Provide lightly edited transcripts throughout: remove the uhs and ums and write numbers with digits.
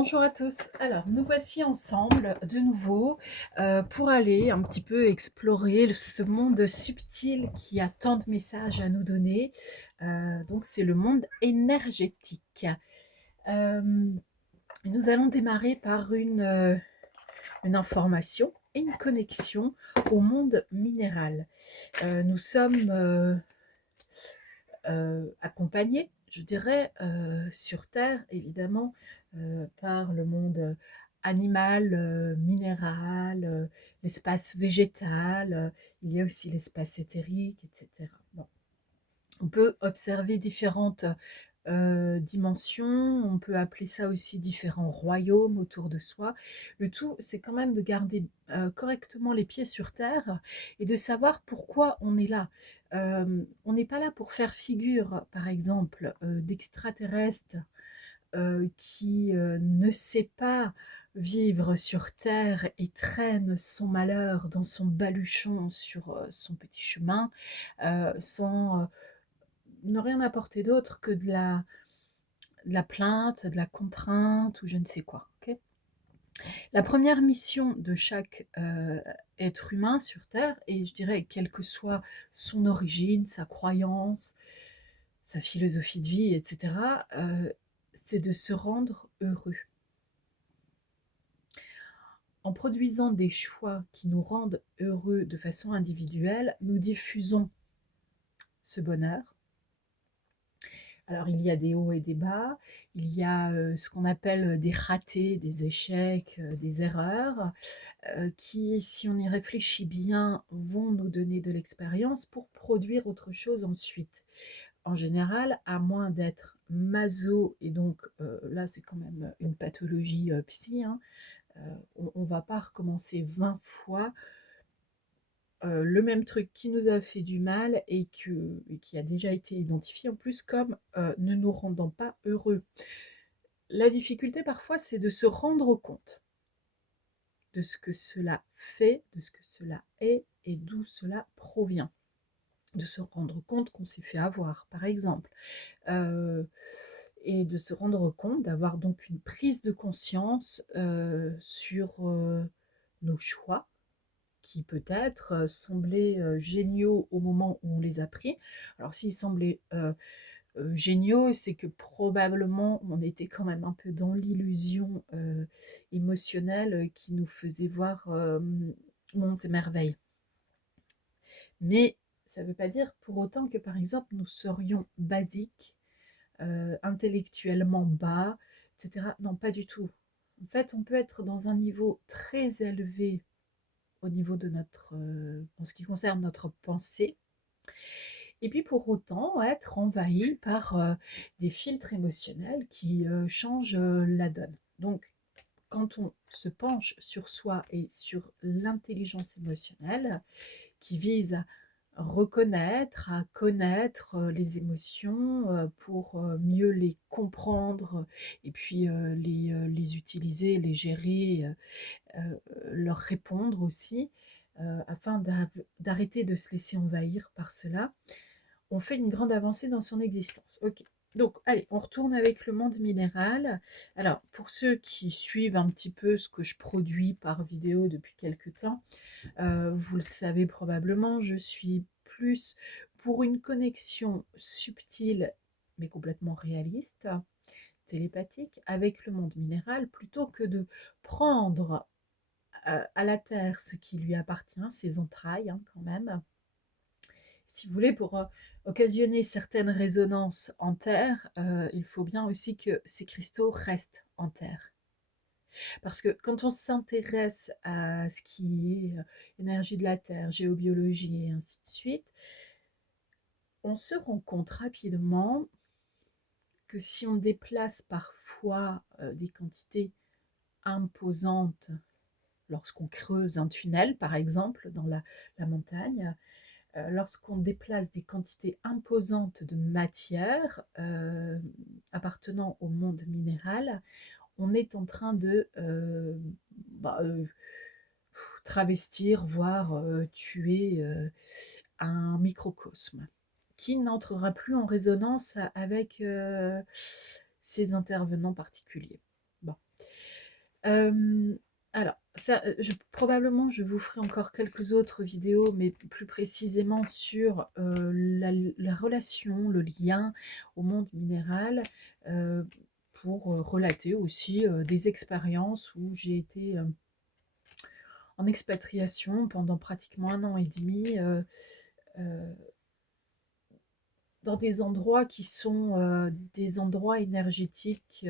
Bonjour à tous. Alors, nous voici ensemble de nouveau pour aller un petit peu explorer ce monde subtil qui a tant de messages à nous donner. Donc, c'est le monde énergétique. Euh, Nous allons démarrer par une information et une connexion au monde minéral. Nous sommes accompagnés, je dirais, sur Terre, évidemment, par le monde animal, minéral, l'espace végétal, il y a aussi l'espace éthérique, etc. Bon. On peut observer différentes dimensions, on peut appeler ça aussi différents royaumes autour de soi. Le tout, c'est quand même de garder correctement les pieds sur terre et de savoir pourquoi on est là. On n'est pas là pour faire figure, par exemple, d'extraterrestre qui ne sait pas vivre sur terre et traîne son malheur dans son baluchon sur son petit chemin, sans ne rien apporter d'autre que de la plainte, de la contrainte ou je ne sais quoi. Okay. La première mission de chaque être humain sur Terre, et je dirais quelle que soit son origine, sa croyance, sa philosophie de vie, etc., c'est de se rendre heureux. En produisant des choix qui nous rendent heureux de façon individuelle, nous diffusons ce bonheur. Alors il y a des hauts et des bas, il y a ce qu'on appelle des ratés, des échecs, des erreurs, qui, si on y réfléchit bien, vont nous donner de l'expérience pour produire autre chose ensuite. En général, à moins d'être maso, et donc là c'est quand même une pathologie psy, hein, on ne va pas recommencer 20 fois le même truc qui nous a fait du mal et qui a déjà été identifié en plus comme ne nous rendant pas heureux. La difficulté parfois, c'est de se rendre compte de ce que cela fait, de ce que cela est et d'où cela provient. De se rendre compte qu'on s'est fait avoir, par exemple. Et de se rendre compte, d'avoir donc une prise de conscience sur nos choix, qui peut-être semblaient géniaux au moment où on les a pris. Alors s'ils semblaient géniaux, c'est que probablement on était quand même un peu dans l'illusion émotionnelle qui nous faisait voir mondes et merveilles. Mais ça ne veut pas dire pour autant que par exemple nous serions basiques, intellectuellement bas, etc. Non, pas du tout. En fait, on peut être dans un niveau très élevé au niveau de notre, en ce qui concerne notre pensée, et puis pour autant être envahi par des filtres émotionnels qui changent la donne. Donc, quand on se penche sur soi et sur l'intelligence émotionnelle, qui vise à reconnaître, à connaître les émotions pour mieux les comprendre et puis les utiliser, les gérer, leur répondre aussi, afin d'arrêter de se laisser envahir par cela, on fait une grande avancée dans son existence. Ok. Donc, allez, on retourne avec le monde minéral. Alors, pour ceux qui suivent un petit peu ce que je produis par vidéo depuis quelques temps, vous le savez probablement, je suis plus pour une connexion subtile mais complètement réaliste, télépathique, avec le monde minéral, plutôt que de prendre à la Terre ce qui lui appartient, ses entrailles hein, quand même. Si vous voulez, pour occasionner certaines résonances en Terre, il faut bien aussi que ces cristaux restent en Terre. Parce que quand on s'intéresse à ce qui est énergie de la Terre, géobiologie et ainsi de suite, on se rend compte rapidement que si on déplace parfois des quantités imposantes lorsqu'on creuse un tunnel, par exemple, dans la montagne, lorsqu'on déplace des quantités imposantes de matière appartenant au monde minéral, on est en train de travestir, voire tuer un microcosme qui n'entrera plus en résonance avec ces intervenants particuliers. Bon. Hem, alors ça, probablement je vous ferai encore quelques autres vidéos, mais plus précisément sur, la relation, le lien au monde minéral, heu, pour, relater aussi, des expériences où j'ai été, en expatriation pendant pratiquement 1 an et demi, heu, dans des endroits qui sont, des endroits énergétiques,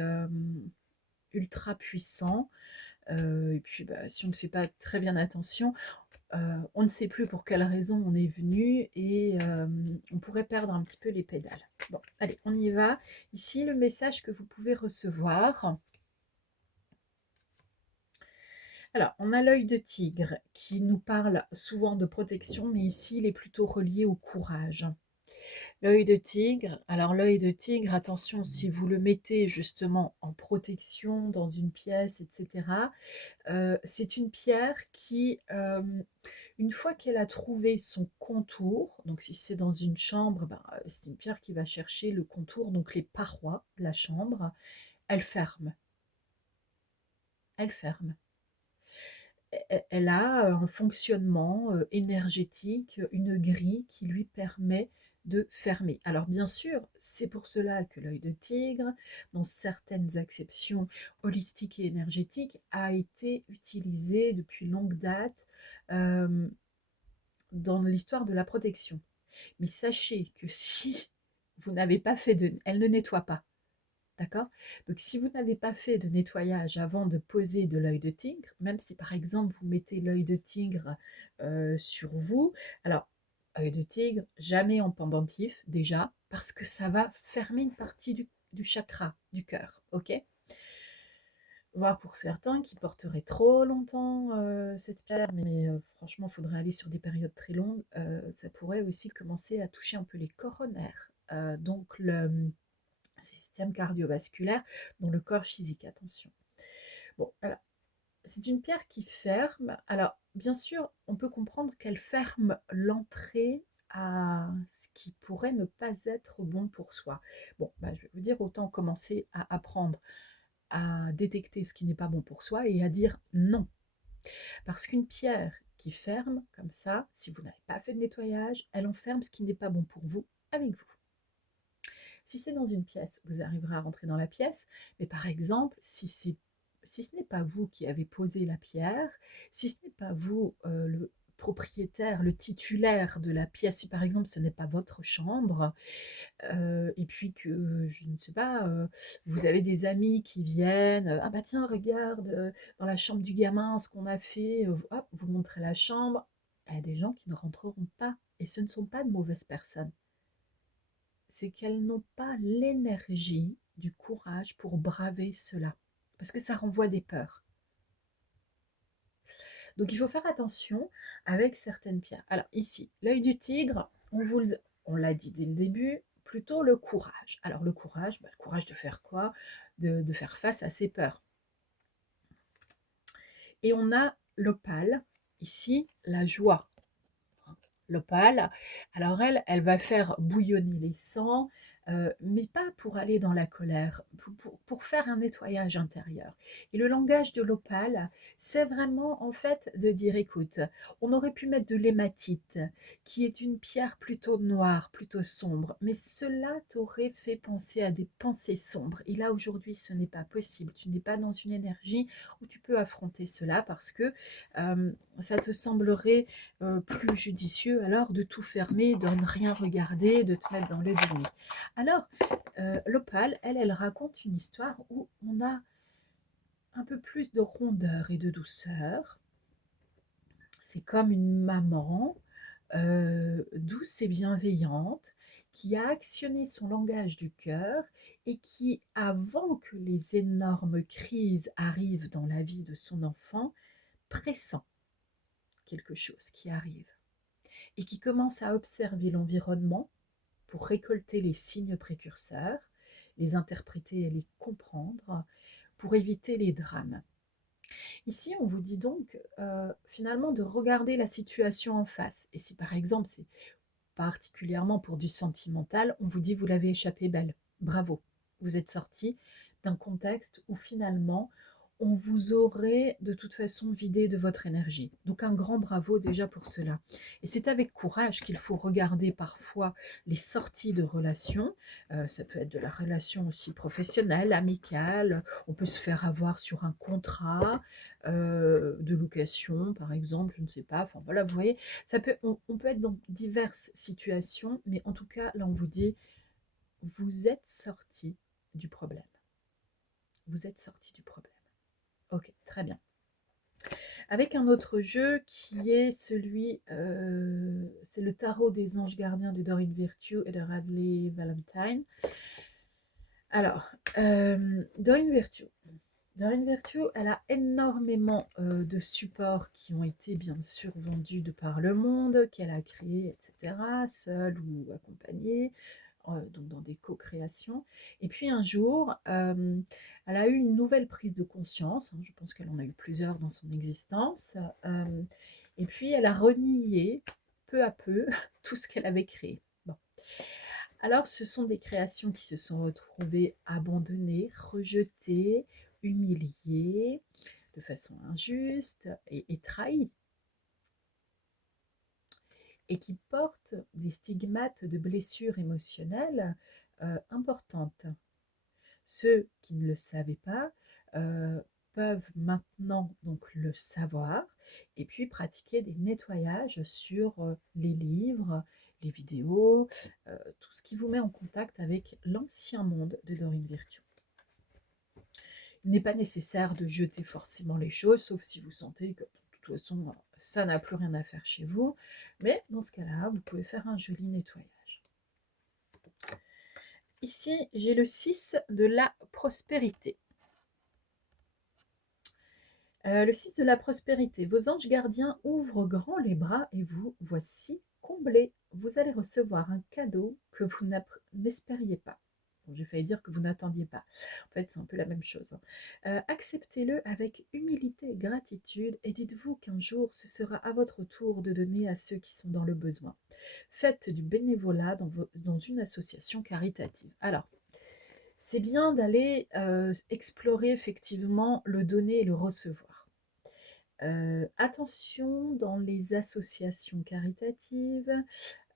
ultra puissants. Et puis, bah, si on ne fait pas très bien attention, on ne sait plus pour quelle raison on est venu et on pourrait perdre un petit peu les pédales. Bon, allez, on y va. Ici, le message que vous pouvez recevoir. Alors, on a l'œil de tigre qui nous parle souvent de protection, mais ici, il est plutôt relié au courage. L'œil de tigre, alors l'œil de tigre, attention, si vous le mettez justement en protection dans une pièce, etc., c'est une pierre qui, une fois qu'elle a trouvé son contour, donc si c'est dans une chambre, ben, c'est une pierre qui va chercher le contour, donc les parois de la chambre, elle ferme, elle ferme. Elle a un fonctionnement énergétique, une grille qui lui permet de fermer. Alors bien sûr, c'est pour cela que l'œil de tigre, dans certaines acceptions holistiques et énergétiques, a été utilisé depuis longue date euh, dans l'histoire de la protection. Mais sachez que si vous n'avez pas fait de... Elle ne nettoie pas. D'accord? Donc, si vous n'avez pas fait de nettoyage avant de poser de l'œil de tigre, même si par exemple vous mettez l'œil de tigre sur vous, alors, œil de tigre, jamais en pendentif déjà, parce que ça va fermer une partie du chakra, du cœur, ok? Voire pour certains qui porteraient trop longtemps cette pierre, mais franchement, il faudrait aller sur des périodes très longues, ça pourrait aussi commencer à toucher un peu les coronaires. Donc, le système cardiovasculaire dans le corps physique, attention. Bon, alors, c'est une pierre qui ferme. Alors, bien sûr, on peut comprendre qu'elle ferme l'entrée à ce qui pourrait ne pas être bon pour soi. Bon, bah, je vais vous dire, autant commencer à apprendre à détecter ce qui n'est pas bon pour soi et à dire non. Parce qu'une pierre qui ferme comme ça, si vous n'avez pas fait de nettoyage, elle enferme ce qui n'est pas bon pour vous avec vous. Si c'est dans une pièce, vous arriverez à rentrer dans la pièce, mais par exemple, si ce n'est pas vous qui avez posé la pierre, si ce n'est pas vous le propriétaire, le titulaire de la pièce, si par exemple ce n'est pas votre chambre, et puis que, je ne sais pas, vous avez des amis qui viennent, ah bah tiens, regarde, dans la chambre du gamin ce qu'on a fait, hop, vous montrez la chambre, il y a des gens qui ne rentreront pas, et ce ne sont pas de mauvaises personnes, c'est qu'elles n'ont pas l'énergie, du courage pour braver cela. Parce que ça renvoie des peurs. Donc il faut faire attention avec certaines pierres. Alors ici, l'œil du tigre, on l'a dit dès le début, plutôt le courage. Alors le courage, bah, le courage de faire quoi? De faire face à ses peurs. Et on a l'opale, ici, la joie. L'opale. Alors elle va faire bouillonner les sangs, mais pas pour aller dans la colère, pour faire un nettoyage intérieur. Et le langage de l'opale, c'est vraiment en fait de dire, écoute, on aurait pu mettre de l'hématite, qui est une pierre plutôt noire, plutôt sombre, mais cela t'aurait fait penser à des pensées sombres. Et là, aujourd'hui, ce n'est pas possible. Tu n'es pas dans une énergie où tu peux affronter cela parce que ça te semblerait plus judicieux alors de tout fermer, de ne rien regarder, de te mettre dans le déni. Alors, l'opale, elle raconte une histoire où on a un peu plus de rondeur et de douceur. C'est comme une maman douce et bienveillante qui a actionné son langage du cœur et qui, avant que les énormes crises arrivent dans la vie de son enfant, pressent quelque chose qui arrive et qui commence à observer l'environnement pour récolter les signes précurseurs, les interpréter et les comprendre pour éviter les drames. Ici, on vous dit donc finalement de regarder la situation en face. Et si par exemple c'est particulièrement pour du sentimental, on vous dit vous l'avez échappé belle, bravo, vous êtes sorti d'un contexte où finalement on vous aurait de toute façon vidé de votre énergie. Donc un grand bravo déjà pour cela. Et c'est avec courage qu'il faut regarder parfois les sorties de relations. Ça peut être de la relation aussi professionnelle, amicale. On peut se faire avoir sur un contrat de location, par exemple, je ne sais pas. Enfin voilà, vous voyez, on peut être dans diverses situations, mais en tout cas, là, on vous dit, vous êtes sorti du problème. Vous êtes sorti du problème. Ok, très bien. Avec un autre jeu qui est celui, c'est le tarot des anges gardiens de Doreen Virtue et de Radley Valentine. Alors, Doreen Virtue. Doreen Virtue, elle a énormément de supports qui ont été bien sûr vendus de par le monde, qu'elle a créé, etc., seule ou accompagnée, donc dans des co-créations. Et puis un jour, elle a eu une nouvelle prise de conscience, hein, je pense qu'elle en a eu plusieurs dans son existence, et puis elle a renié peu à peu tout ce qu'elle avait créé. Bon. Alors ce sont des créations qui se sont retrouvées abandonnées, rejetées, humiliées, de façon injuste et trahies, et qui portent des stigmates de blessures émotionnelles importantes. Ceux qui ne le savaient pas peuvent maintenant donc le savoir et puis pratiquer des nettoyages sur les livres, les vidéos, tout ce qui vous met en contact avec l'ancien monde de Doreen Virtue. Il n'est pas nécessaire de jeter forcément les choses, sauf si vous sentez que de toute façon ça n'a plus rien à faire chez vous, mais dans ce cas-là, vous pouvez faire un joli nettoyage. Ici, j'ai le 6 de la prospérité. Le 6 de la prospérité. Vos anges gardiens ouvrent grand les bras et vous voici comblés. Vous allez recevoir un cadeau que vous n'espériez pas. Bon, j'ai failli dire que vous n'attendiez pas. En fait, c'est un peu la même chose. Acceptez-le avec humilité et gratitude et dites-vous qu'un jour, ce sera à votre tour de donner à ceux qui sont dans le besoin. Faites du bénévolat dans une association caritative. Alors, c'est bien d'aller explorer effectivement le donner et le recevoir. Attention dans les associations caritatives,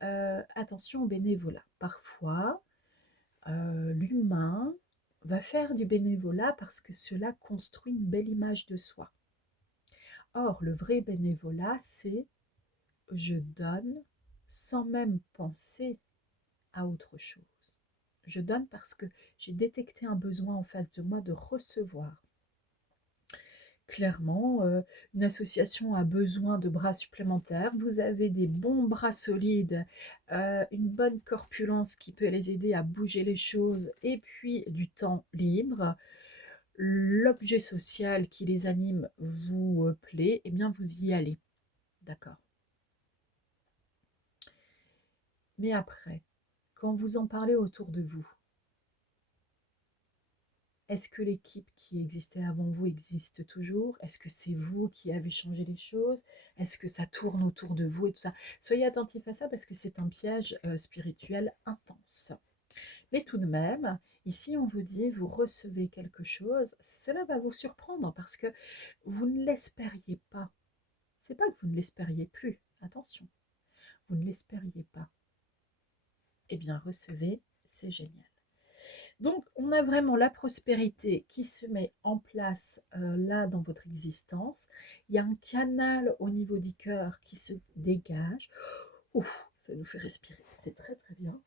attention au bénévolat. Parfois, l'humain va faire du bénévolat parce que cela construit une belle image de soi. Or, le vrai bénévolat, c'est je donne sans même penser à autre chose. Je donne parce que j'ai détecté un besoin en face de moi de recevoir. Clairement, une association a besoin de bras supplémentaires. Vous avez des bons bras solides, une bonne corpulence qui peut les aider à bouger les choses et puis du temps libre. L'objet social qui les anime vous plaît, eh bien vous y allez. D'accord. Mais après, quand vous en parlez autour de vous, est-ce que l'équipe qui existait avant vous existe toujours? Est-ce que c'est vous qui avez changé les choses? Est-ce que ça tourne autour de vous et tout ça? Soyez attentifs à ça parce que c'est un piège spirituel intense. Mais tout de même, ici on vous dit, vous recevez quelque chose, cela va vous surprendre parce que vous ne l'espériez pas. C'est pas que vous ne l'espériez plus, attention, vous ne l'espériez pas. Eh bien, recevez, c'est génial. Donc, on a vraiment la prospérité qui se met en place là dans votre existence. Il y a un canal au niveau du cœur qui se dégage. Ouf, ça nous fait respirer, c'est très très bien.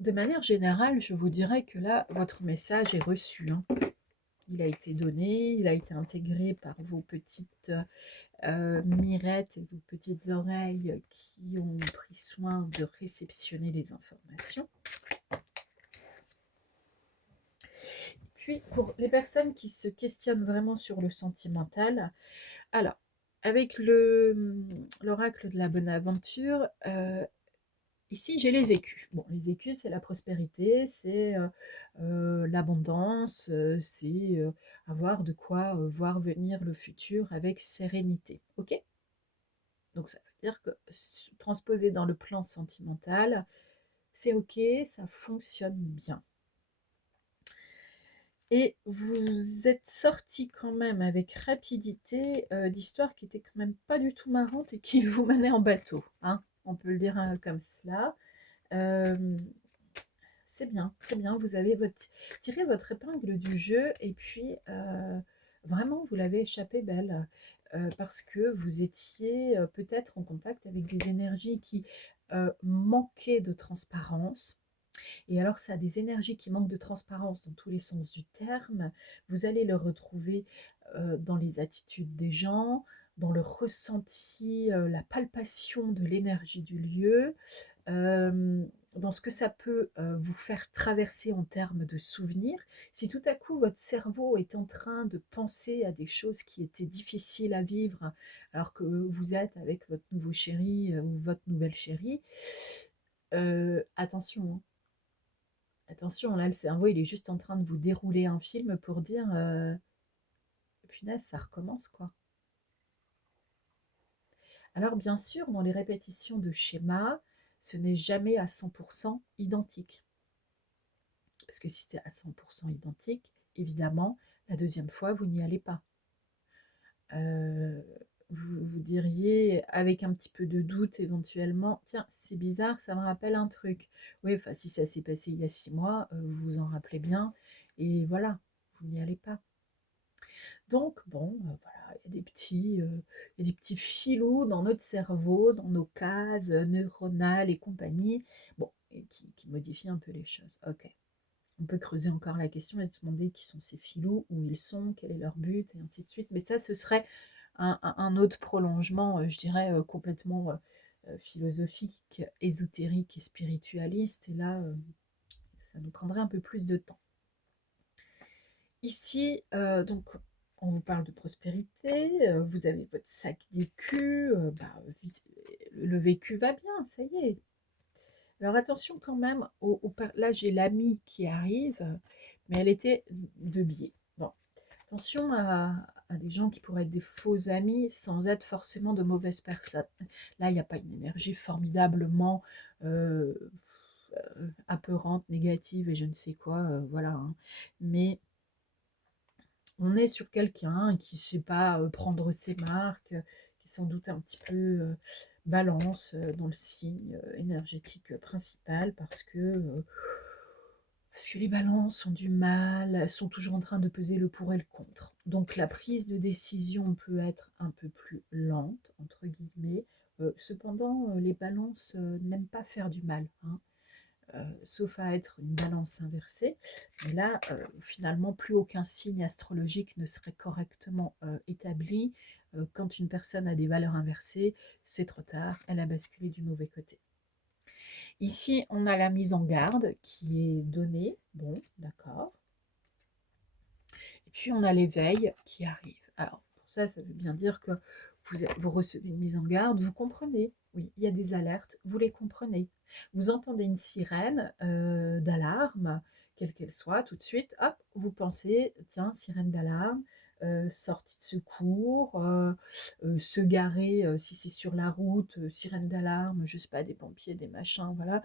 De manière générale, je vous dirais que là, votre message est reçu. Hein. Il a été donné, il a été intégré par vos petites mirettes et vos petites oreilles qui ont pris soin de réceptionner les informations. Puis, pour les personnes qui se questionnent vraiment sur le sentimental, alors, avec l'oracle de la bonne aventure, ici j'ai les écus. Bon, les écus, c'est la prospérité, c'est l'abondance, c'est avoir de quoi voir venir le futur avec sérénité. Ok? Donc, ça veut dire que transposer dans le plan sentimental, c'est ok, ça fonctionne bien. Et vous êtes sorti quand même avec rapidité d'histoires qui étaient quand même pas du tout marrantes et qui vous menaient en bateau, hein, on peut le dire comme cela. Euh, c'est bien, vous avez tiré votre épingle du jeu et puis vraiment vous l'avez échappé belle parce que vous étiez peut-être en contact avec des énergies qui manquaient de transparence. Et alors, ça a des énergies qui manquent de transparence dans tous les sens du terme. Vous allez le retrouver dans les attitudes des gens, dans le ressenti, la palpation de l'énergie du lieu, euh, dans ce que ça peut vous faire traverser en termes de souvenirs. Si tout à coup votre cerveau est en train de penser à des choses qui étaient difficiles à vivre alors que vous êtes avec votre nouveau chéri ou votre nouvelle chérie, attention, hein. Attention, là, le cerveau, il est juste en train de vous dérouler un film pour dire punaise, ça recommence, quoi. Alors, bien sûr, dans les répétitions de schémas, ce n'est jamais à 100% identique. Parce que si c'était à 100% identique, évidemment, la deuxième fois, vous n'y allez pas. Euh, vous diriez, avec un petit peu de doute éventuellement, tiens, c'est bizarre, ça me rappelle un truc. Oui, enfin, si ça s'est passé il y a 6 mois, vous vous en rappelez bien, et voilà, vous n'y allez pas. Donc, bon, voilà, il y a des petits filous dans notre cerveau, dans nos cases neuronales et compagnie, bon, et qui modifient un peu les choses. Ok. On peut creuser encore la question et se demander qui sont ces filous, où ils sont, quel est leur but, et ainsi de suite. Mais ça, ce serait un autre prolongement, je dirais, complètement philosophique, ésotérique et spiritualiste. Et là, ça nous prendrait un peu plus de temps. Ici, donc, on vous parle de prospérité, vous avez votre sac d'écus, le vécu va bien, ça y est. Alors attention quand même, là j'ai l'amie qui arrive, mais elle était de biais. Bon, attention à des gens qui pourraient être des faux amis sans être forcément de mauvaises personnes. Là, il n'y a pas une énergie formidablement euh, apeurante, négative et je ne sais quoi, voilà, hein. Mais on est sur quelqu'un qui ne sait pas prendre ses marques, qui est sans doute un petit peu balance dans le signe énergétique principal parce que les balances ont du mal, sont toujours en train de peser le pour et le contre. Donc la prise de décision peut être un peu plus lente, entre guillemets. Cependant, les balances n'aiment pas faire du mal, hein. Sauf à être une balance inversée. Mais là, finalement, plus aucun signe astrologique ne serait correctement établi. Quand une personne a des valeurs inversées, c'est trop tard, elle a basculé du mauvais côté. Ici, on a la mise en garde qui est donnée. Bon, d'accord. Et puis, on a l'éveil qui arrive. Alors, pour ça, ça veut bien dire que vous recevez une mise en garde, vous comprenez. Oui, il y a des alertes, vous les comprenez. Vous entendez une sirène d'alarme, quelle qu'elle soit, tout de suite, hop, vous pensez, tiens, sirène d'alarme, sortie de secours, se garer si c'est sur la route, sirène d'alarme, je sais pas, des pompiers, des machins, voilà,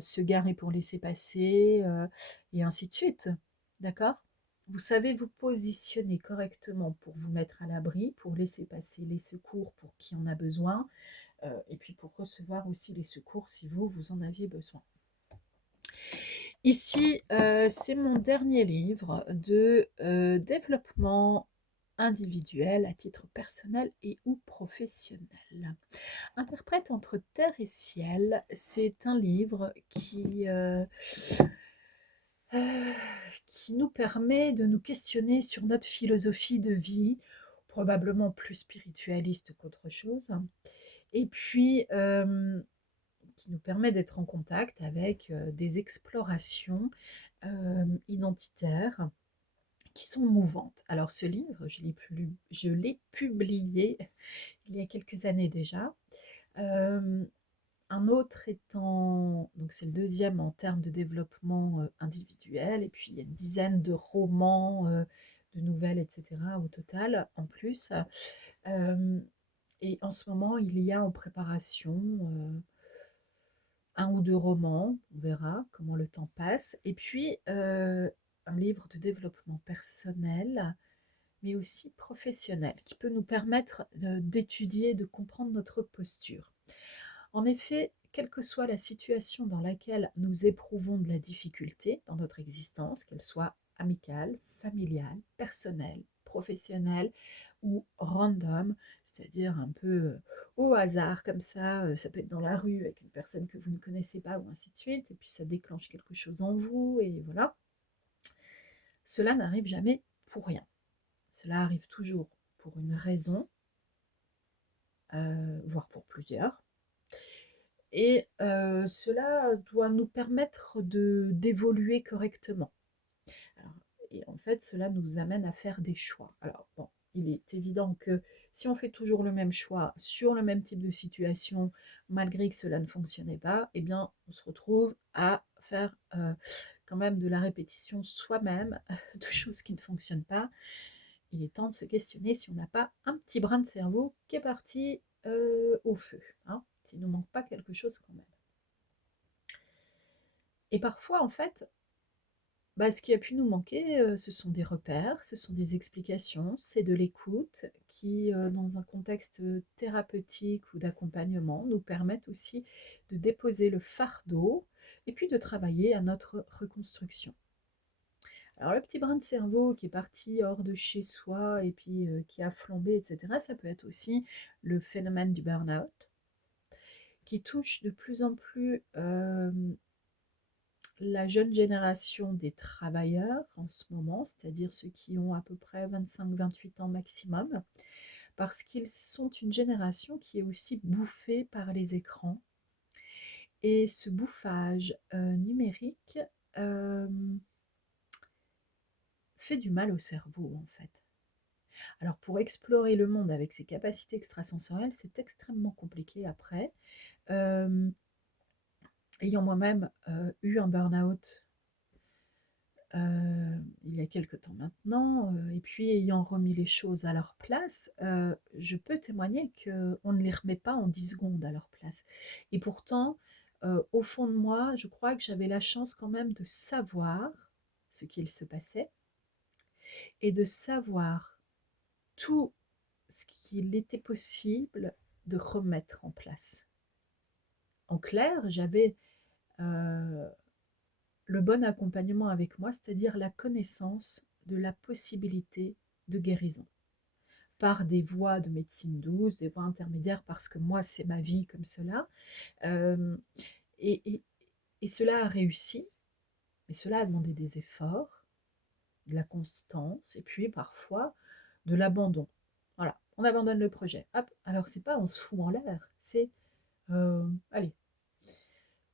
se garer pour laisser passer, et ainsi de suite. D'accord? Vous savez vous positionner correctement pour vous mettre à l'abri, pour laisser passer les secours pour qui en a besoin, et puis pour recevoir aussi les secours si vous en aviez besoin. Ici, c'est mon dernier livre de développement individuel à titre personnel et ou professionnel. Interprète entre terre et ciel, c'est un livre qui nous permet de nous questionner sur notre philosophie de vie, probablement plus spiritualiste qu'autre chose, et puis qui nous permet d'être en contact avec des explorations identitaires qui sont mouvantes. Alors ce livre, je l'ai publié il y a quelques années déjà. Euh, un autre étant, donc c'est le deuxième en termes de développement individuel, et puis il y a une dizaine de romans, de nouvelles, etc. au total, en plus. Euh, et en ce moment, il y a en préparation un ou deux romans, on verra comment le temps passe. Et puis, un livre de développement personnel, mais aussi professionnel, qui peut nous permettre d'étudier, de comprendre notre posture. En effet, quelle que soit la situation dans laquelle nous éprouvons de la difficulté dans notre existence, qu'elle soit amicale, familiale, personnelle, professionnelle ou random, c'est-à-dire un peu au hasard comme ça peut être dans la rue avec une personne que vous ne connaissez pas ou ainsi de suite, et puis ça déclenche quelque chose en vous, et voilà. Cela n'arrive jamais pour rien. Cela arrive toujours pour une raison, voire pour plusieurs. Et cela doit nous permettre d'évoluer correctement. Alors, et en fait, cela nous amène à faire des choix. Alors, bon, il est évident que si on fait toujours le même choix sur le même type de situation, malgré que cela ne fonctionnait pas, eh bien, on se retrouve à faire quand même de la répétition soi-même de choses qui ne fonctionnent pas. Il est temps de se questionner si on n'a pas un petit brin de cerveau qui est parti au feu, hein, s'il ne nous manque pas quelque chose quand même. Et parfois, en fait, ce qui a pu nous manquer, ce sont des repères, ce sont des explications, c'est de l'écoute qui, dans un contexte thérapeutique ou d'accompagnement, nous permettent aussi de déposer le fardeau et puis de travailler à notre reconstruction. Alors le petit brin de cerveau qui est parti hors de chez soi et puis qui a flambé, etc., ça peut être aussi le phénomène du burn-out qui touche de plus en plus la jeune génération des travailleurs en ce moment, c'est-à-dire ceux qui ont à peu près 25-28 ans maximum, parce qu'ils sont une génération qui est aussi bouffée par les écrans. Et ce bouffage numérique euh, fait du mal au cerveau en fait. Alors pour explorer le monde avec ses capacités extrasensorielles, c'est extrêmement compliqué après. Euh, ayant moi-même eu un burn-out il y a quelque temps maintenant, et puis ayant remis les choses à leur place, je peux témoigner qu'on ne les remet pas en 10 secondes à leur place. Et pourtant, au fond de moi, je crois que j'avais la chance quand même de savoir ce qu'il se passait et de savoir tout ce qu'il était possible de remettre en place. En clair, j'avais euh, le bon accompagnement avec moi, c'est-à-dire la connaissance de la possibilité de guérison par des voies de médecine douce, des voies intermédiaires, parce que moi, c'est ma vie comme cela. Euh, et, et, et cela a réussi, mais cela a demandé des efforts, de la constance, et puis parfois de l'abandon. Voilà, on abandonne le projet. Hop, alors c'est pas on se fout en l'air, c'est allez,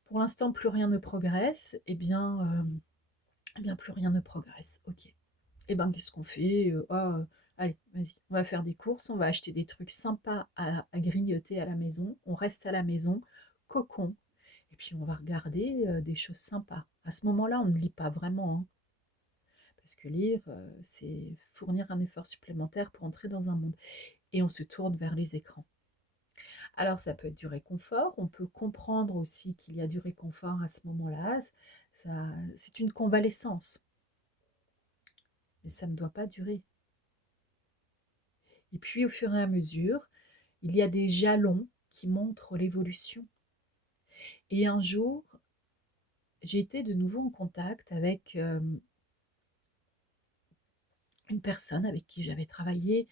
pour l'instant plus rien ne progresse, eh bien plus rien ne progresse. Ok. Eh ben qu'est-ce qu'on fait allez, vas-y, on va faire des courses, on va acheter des trucs sympas à grignoter à la maison, on reste à la maison, cocon, et puis on va regarder des choses sympas. À ce moment-là, on ne lit pas vraiment, hein, parce que lire, c'est fournir un effort supplémentaire pour entrer dans un monde. Et on se tourne vers les écrans. Alors ça peut être du réconfort, on peut comprendre aussi qu'il y a du réconfort à ce moment-là, c'est une convalescence, mais ça ne doit pas durer. Et puis au fur et à mesure, il y a des jalons qui montrent l'évolution. Et un jour, j'ai été de nouveau en contact avec une personne avec qui j'avais travaillé.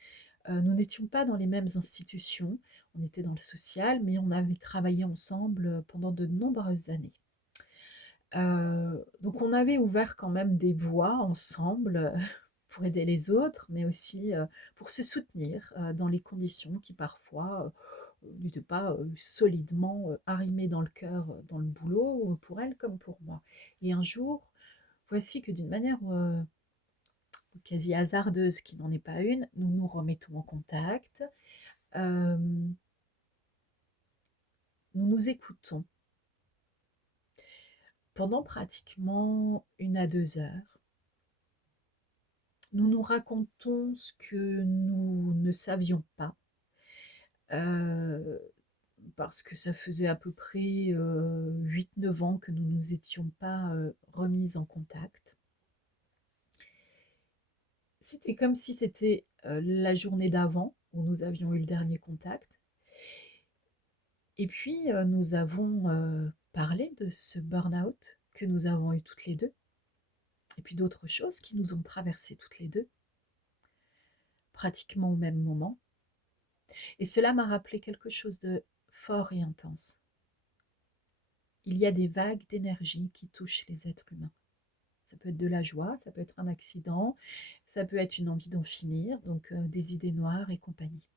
Nous n'étions pas dans les mêmes institutions, on était dans le social, mais on avait travaillé ensemble pendant de nombreuses années. Donc on avait ouvert quand même des voies ensemble pour aider les autres, mais aussi pour se soutenir dans les conditions qui parfois n'étaient pas solidement arrimées dans le cœur, dans le boulot, pour elle comme pour moi. Et un jour, voici que d'une manière quasi hasardeuse, qui n'en est pas une, nous nous remettons en contact, euh, nous nous écoutons pendant pratiquement 1 à 2 heures. Nous nous racontons ce que nous ne savions pas, euh, parce que ça faisait à peu près 8-9 ans que nous ne nous étions pas remises en contact. C'était comme si c'était, la journée d'avant où nous avions eu le dernier contact et puis, nous avons, parlé de ce burn-out que nous avons eu toutes les 2 et puis d'autres choses qui nous ont traversées toutes les 2, pratiquement au même moment et cela m'a rappelé quelque chose de fort et intense. Il y a des vagues d'énergie qui touchent les êtres humains. Ça peut être de la joie, ça peut être un accident, ça peut être une envie d'en finir, donc des idées noires et compagnie.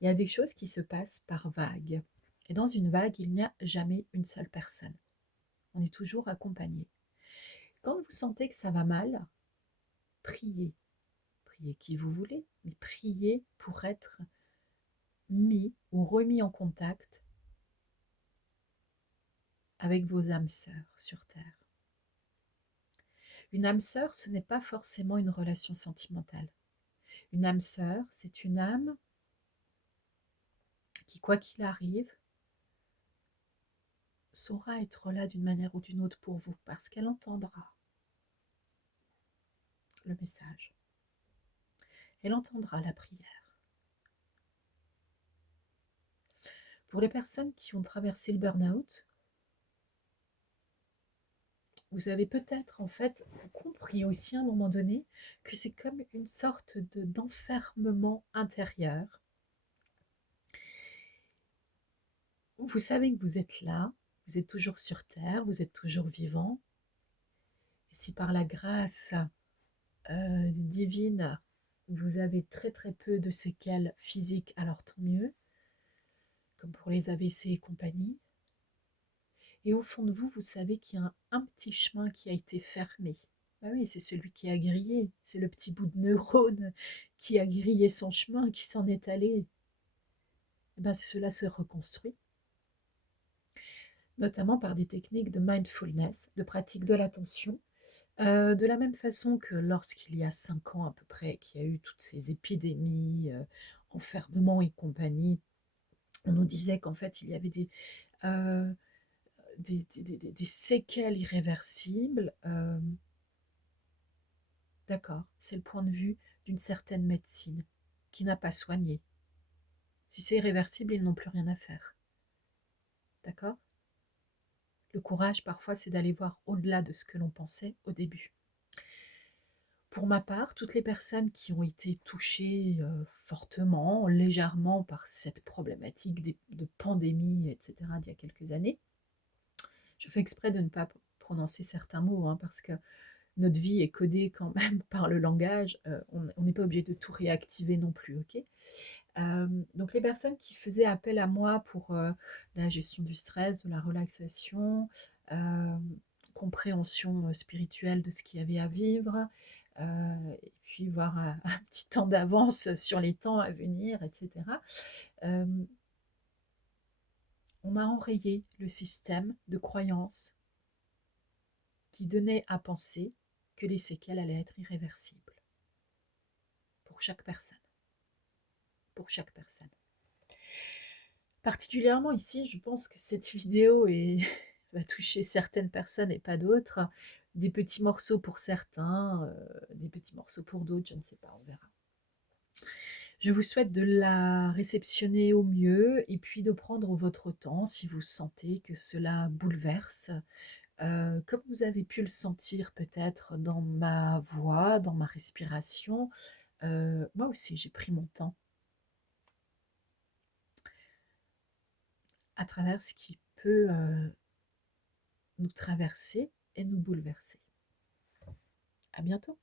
Il y a des choses qui se passent par vagues. Et dans une vague, il n'y a jamais une seule personne. On est toujours accompagné. Quand vous sentez que ça va mal, priez. Priez qui vous voulez, mais priez pour être mis ou remis en contact avec vos âmes sœurs sur Terre. Une âme sœur, ce n'est pas forcément une relation sentimentale. Une âme sœur, c'est une âme qui, quoi qu'il arrive, saura être là d'une manière ou d'une autre pour vous, parce qu'elle entendra le message. Elle entendra la prière. Pour les personnes qui ont traversé le burn-out, vous avez peut-être en fait compris aussi à un moment donné que c'est comme une sorte d'enfermement intérieur. Vous savez que vous êtes là, vous êtes toujours sur Terre, vous êtes toujours vivant. Et si par la grâce divine, vous avez très très peu de séquelles physiques, alors tant mieux, comme pour les AVC et compagnie. Et au fond de vous, vous savez qu'il y a un petit chemin qui a été fermé. Bah oui, c'est celui qui a grillé, c'est le petit bout de neurone qui a grillé son chemin, qui s'en est allé. Et ben, cela se reconstruit, notamment par des techniques de mindfulness, de pratique de l'attention, de la même façon que lorsqu'il y a 5 ans à peu près, qu'il y a eu toutes ces épidémies, enfermements et compagnie, on nous disait qu'en fait il y avait euh, des séquelles irréversibles. D'accord, c'est le point de vue d'une certaine médecine qui n'a pas soigné. Si c'est irréversible, ils n'ont plus rien à faire. D'accord? Le courage, parfois, c'est d'aller voir au-delà de ce que l'on pensait au début. Pour ma part, toutes les personnes qui ont été touchées fortement, légèrement par cette problématique de pandémie, etc., d'il y a quelques années, je fais exprès de ne pas prononcer certains mots, hein, parce que notre vie est codée quand même par le langage, on n'est pas obligé de tout réactiver non plus, ok. Donc les personnes qui faisaient appel à moi pour la gestion du stress, de la relaxation, compréhension spirituelle de ce qu'il y avait à vivre, et puis voir un petit temps d'avance sur les temps à venir, etc. Euh, on a enrayé le système de croyances qui donnait à penser que les séquelles allaient être irréversibles pour chaque personne. Pour chaque personne. Particulièrement ici, je pense que cette vidéo va toucher certaines personnes et pas d'autres. Des petits morceaux pour certains, des petits morceaux pour d'autres, je ne sais pas, on verra. Je vous souhaite de la réceptionner au mieux et puis de prendre votre temps si vous sentez que cela bouleverse. Comme vous avez pu le sentir peut-être dans ma voix, dans ma respiration, moi aussi j'ai pris mon temps à travers ce qui peut nous traverser et nous bouleverser. À bientôt.